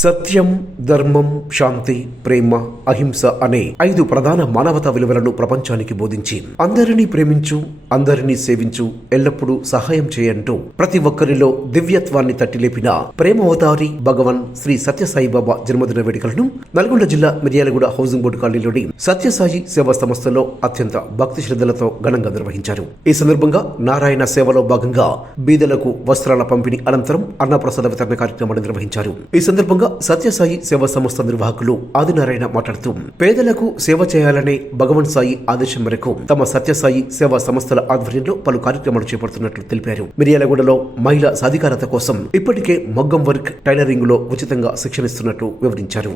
సత్యం ధర్మం శాంతి ప్రేమ అహింస అనే ఐదు ప్రధాన మానవతా విలువలను ప్రపంచానికి బోధించి అందరినీ ప్రేమించు అందరినీ సేవించు ఎల్లప్పుడూ సహాయం చేయంటూ ప్రతి ఒక్కరిలో దివ్యత్వాన్ని తట్టిలేపిన ప్రేమవతారి భగవాన్ శ్రీ సత్యసాయిబాబా జన్మదిన వేడుకలను నల్గొండ జిల్లా మిర్యాలగూడ హౌసింగ్ బోర్డు కాలనీలోని సత్యసాయి సేవా సంస్థలో అత్యంత భక్తి శ్రద్ధలతో ఘనంగా నిర్వహించారు. ఈ సందర్భంగా నారాయణ సేవలో భాగంగా బీదలకు వస్త్రాల పంపిణీ అనంతరం అన్నప్రసాద వితరణ కార్యక్రమాన్ని నిర్వహించారు. ఈ సందర్భంగా సత్యసాయి సేవా సంస్థ నిర్వాహకులు ఆదినారాయణ మాట్లాడుతూ పేదలకు సేవ చేయాలనే భగవన్ సాయి ఆదేశం మేరకు తమ సత్యసాయి సేవా సంస్థల ఆధ్వర్యంలో పలు కార్యక్రమాలు చేపడుతున్నట్లు తెలిపారు. మిర్యాలగూడలో మహిళా సాధికారత కోసం ఇప్పటికే మగ్గం వర్క్ టైలరింగ్లో ఉచితంగా శిక్షణ ఇస్తున్నట్లు వివరించారు.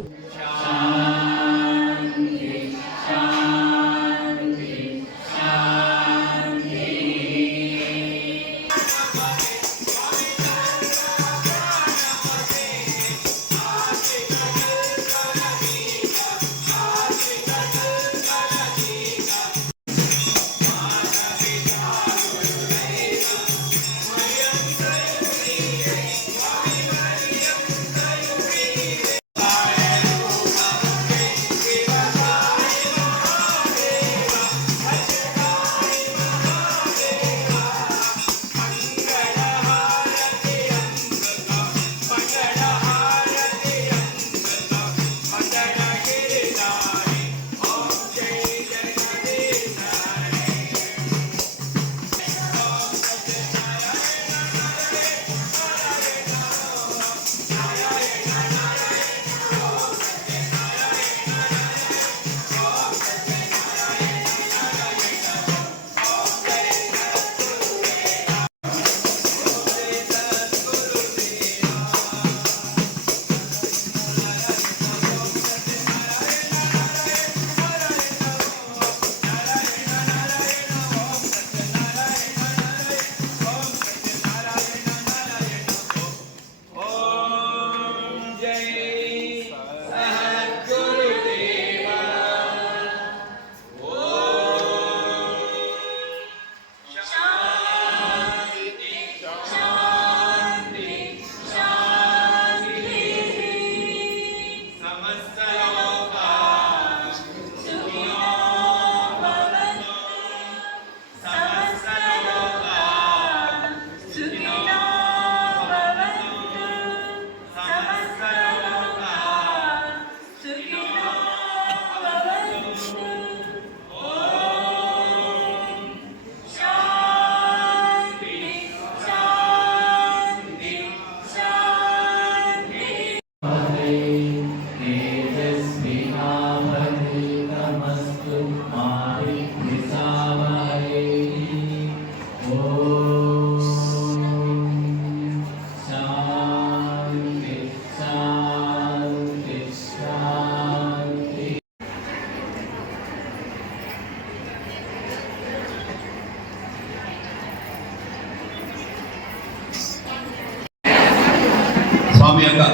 స్వామి యొక్క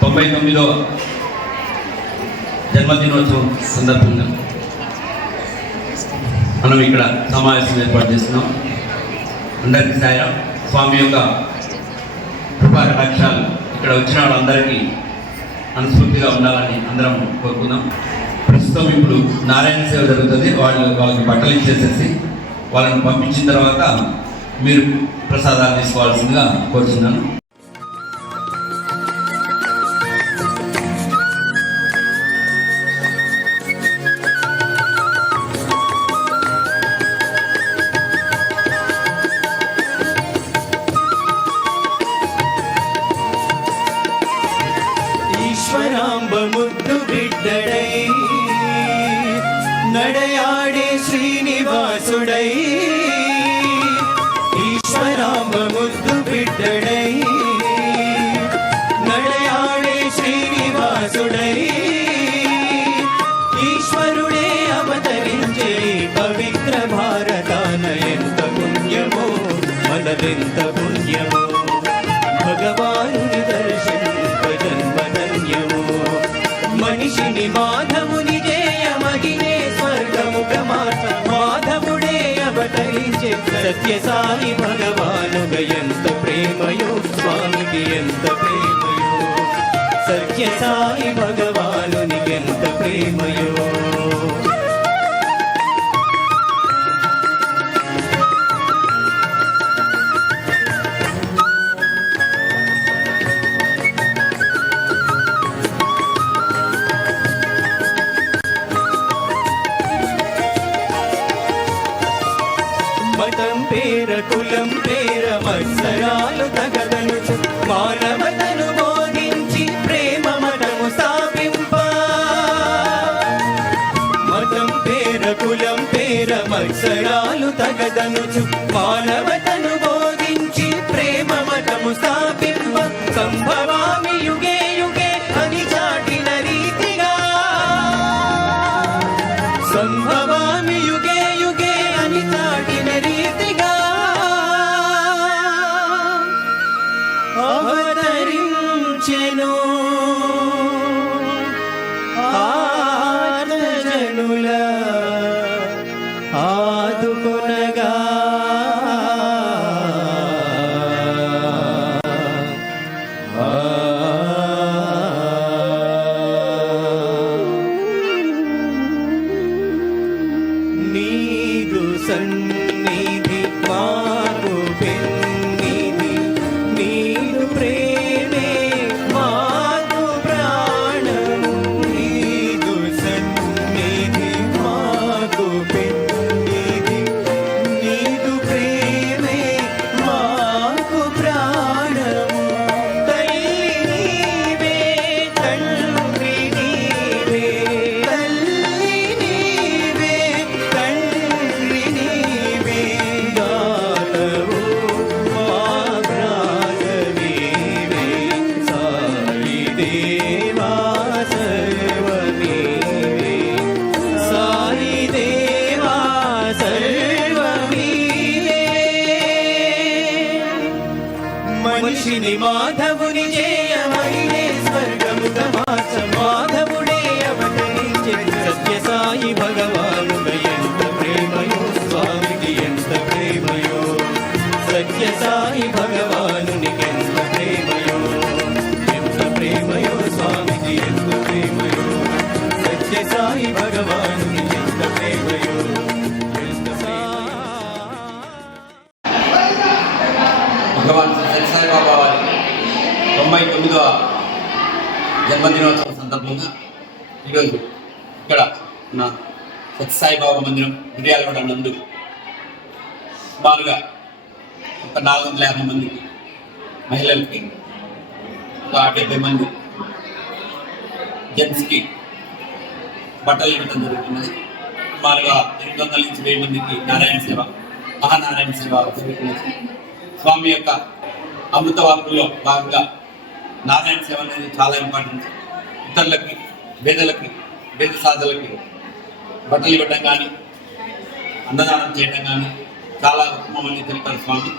తొంభై తొమ్మిదో జన్మదినోత్సవం సందర్భంగా మనం ఇక్కడ సమావేశం ఏర్పాటు చేస్తున్నాం. అందరికీ సాయం స్వామి యొక్క కృపాకటాక్షాలు ఇక్కడ వచ్చిన వాళ్ళందరికీ మనస్ఫూర్తిగా ఉండాలని అందరం కోరుకుందాం. ప్రస్తుతం ఇప్పుడు నారాయణ సేవ జరుగుతుంది. వాళ్ళు వాళ్ళకి బట్టలు ఇచ్చేసేసి వాళ్ళని పంపించిన తర్వాత మీరు ప్రసాదాలు తీసుకోవాల్సిందిగా కోరుతున్నాను నడయాడే శ్రీనివాసుడై. ఈశ్వరాంబ ముద్దు బిడ్డడై. నడయాడే శ్రీనివాసుడై. ఈశ్వరుడే అవతరించే పవిత్ర భారతాన ఎంత పుణ్యమో మనదెంత పుణ్యమో. నిత్య సాయి భగవానుగ ఎంత ప్రేమయో స్వామికి ఎంత ప్రేమయో. సత్య సాయి భగవానునికెంత ప్రేమయో. పాలవ మాధవుని చేయమైనే స్వర్గము సమాసం మాధవుడే అవతరించే సత్య సాయి భగవాను జన్మదినోత్సవం సందర్భంగా ఈరోజు ఇక్కడ ఉన్న సత్యసాయిబాబా మందిరం మిర్యాలగూడ నందు సుమారుగా ఒక నాలుగు వందల యాభై మందికి మహిళలకి ఒక డెబ్బై మంది జెంట్స్కి బట్టలు ఇవ్వడం జరుగుతున్నది. సుమారుగా ఎనిమిది వందల నుంచి వెయ్యి మందికి నారాయణ సేవ మహానారాయణ సేవ జరుగుతున్నది. స్వామి యొక్క అమృత భాగంగా నారాయణ సేవ అనేది చాలా ఇంపార్టెంట్ ఇతరులకి పేదలకి పేద సాధులకి బట్టలు ఇవ్వడం కానీ అన్నదానం చేయడం కానీ చాలా ఉత్తమమని తెలిపారు స్వామి.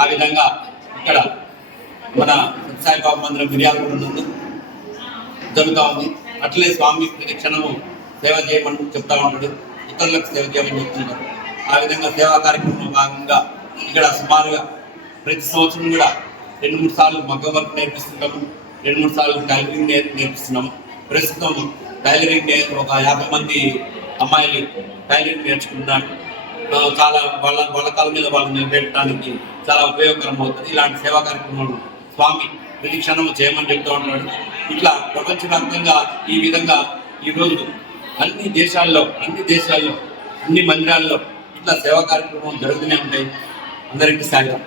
ఆ విధంగా ఇక్కడ మన సత్యసాయిబాబు మందిరం మిర్యాలగూడ నందు జరుగుతూ ఉంది. అట్లే స్వామి ప్రతి క్షణము సేవ చేయమని చెప్తా ఉంటాడు. ఇతరులకు సేవ చేయమని చెప్తుంటారు. ఆ విధంగా సేవా కార్యక్రమంలో భాగంగా ఇక్కడ సుమారుగా ప్రతి సంవత్సరం కూడా రెండు మూడు సార్లు మగ్గ వర్క్ నేర్పిస్తుంటాము రెండు మూడు సార్లు టైలరింగ్ నేర్పిస్తున్నాము. ప్రస్తుతం టైలరింగ్ ఒక యాభై మంది అమ్మాయిలు టైలరింగ్ నేర్చుకుంటున్నారు. చాలా వాళ్ళ వాళ్ళ కాళ్ళ మీద వాళ్ళు నిలబెట్టడానికి చాలా ఉపయోగకరం అవుతుంది. ఇలాంటి సేవా కార్యక్రమాలు స్వామి ప్రతి క్షణం చేయమని చెప్తూ ఉంటాడు ఇట్లా ప్రపంచవ్యాప్తంగా ఈ విధంగా ఈ రోజు అన్ని దేశాల్లో అన్ని దేశాల్లో అన్ని మందిరాల్లో ఇట్లా సేవా కార్యక్రమం జరుగుతూనే ఉంటాయి. అందరికీ సాయం